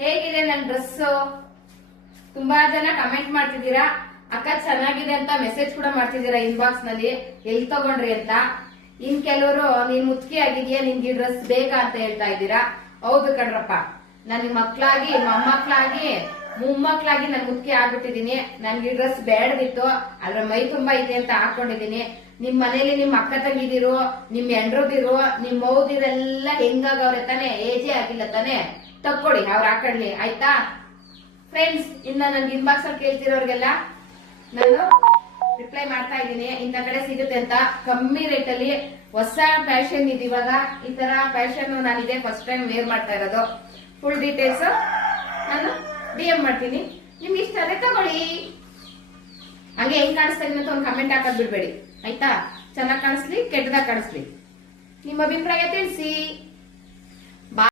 ಹೇಗಿದೆ ನನ್ನ ಡ್ರೆಸ್? ತುಂಬಾ ಜನ ಕಮೆಂಟ್ ಮಾಡ್ತಿದ್ದೀರಾ, ಅಕ್ಕ ಚೆನ್ನಾಗಿದೆ ಅಂತ ಮೆಸೇಜ್ ಕೂಡ ಮಾಡ್ತಿದ್ದೀರಾ ಇನ್ಬಾಕ್ಸ್ ನಲ್ಲಿ, ಎಲ್ಲಿ ತಗೊಂಡ್ರಿ ಅಂತ. ಇನ್ ಕೆಲವರು ನೀನ್ ಮುಚ್ಕಿ ಆಗಿದೆಯಾ, ನಿನ್ಗೆ ಡ್ರೆಸ್ ಬೇಕಾ ಅಂತ ಹೇಳ್ತಾ ಇದ್ದೀರಾ. ಹೌದು ಕಣ್ರಪ್ಪ, ನನ್ ಮಕ್ಳಾಗಿ ಮೊಮ್ಮಕ್ಳಾಗಿ ಮೊಮ್ಮಕ್ಳಾಗಿ ನನ್ ಮುಖ್ಯ ಆಗ್ಬಿಟ್ಟಿದೀನಿ. ನನ್ಗೆ ಡ್ರೆಸ್ ಬೇಡದಿತ್ತು, ಅದ್ರ ಮೈ ತುಂಬಾ ಇದೆ ಅಂತ ಹಾಕೊಂಡಿದೀನಿ. ನಿಮ್ ಮನೇಲಿ ನಿಮ್ ಅಕ್ಕ ತಂಗಿದಿರು, ನಿಮ್ ಹೆಂಡ್ರದಿರು, ನಿಮ್ ಮೌದಿರೆಲ್ಲ ಹೆಂಗಾಗವ್ರೆ ತಾನೆ, ಏಜೇ ಆಗಿಲ್ಲ ತಾನೆ, ತಕ್ಕೊಡಿ, ಅವ್ರು ಹಾಕೊಳ್ಳಿ ಆಯ್ತಾ ಫ್ರೆಂಡ್ಸ್. ಇನ್ನ ನನ್ಗೆ ಇನ್ಬಾಕ್ಸ್ ಅಲ್ಲಿ ಕೇಳ್ತಿರೋರ್ಗೆಲ್ಲ ನಾನು ರಿಪ್ಲೈ ಮಾಡ್ತಾ ಇದ್ದೀನಿ, ಇಂಥ ಕಡೆ ಸಿಗುತ್ತೆ ಅಂತ. ಕಮ್ಮಿ ರೇಟ್ ಅಲ್ಲಿ ಹೊಸ ಫ್ಯಾಷನ್ ಇದೆ ಇವಾಗ. ಈ ತರ ಫ್ಯಾಷನ್ ನಾನಿದೆ ಫಸ್ಟ್ ಟೈಮ್ ವೇರ್ ಮಾಡ್ತಾ ಇರೋದು. ಫುಲ್ ಡೀಟೇಲ್ಸ್ ನಾನು DM ಮಾಡ್ತೀನಿ, ನಿಮ್ಗೆ ಇಷ್ಟ ಆದ್ರೆ ತಗೊಳ್ಳಿ. ಹಂಗೆ ಹೆಂಗ್ ಕಾಣಿಸ್ತಾ ಇದೀನಿ ಅಂತ ಒಂದು ಕಮೆಂಟ್ ಹಾಕೋದ್ ಬಿಡ್ಬೇಡಿ ಆಯ್ತಾ. ಚೆನ್ನಾಗಿ ಕಾಣಿಸ್ಲಿ ಕೆಟ್ಟದಾಗ ಕಾಣಿಸ್ಲಿ, ನಿಮ್ಮ ಅಭಿಪ್ರಾಯ ತಿಳಿಸಿ.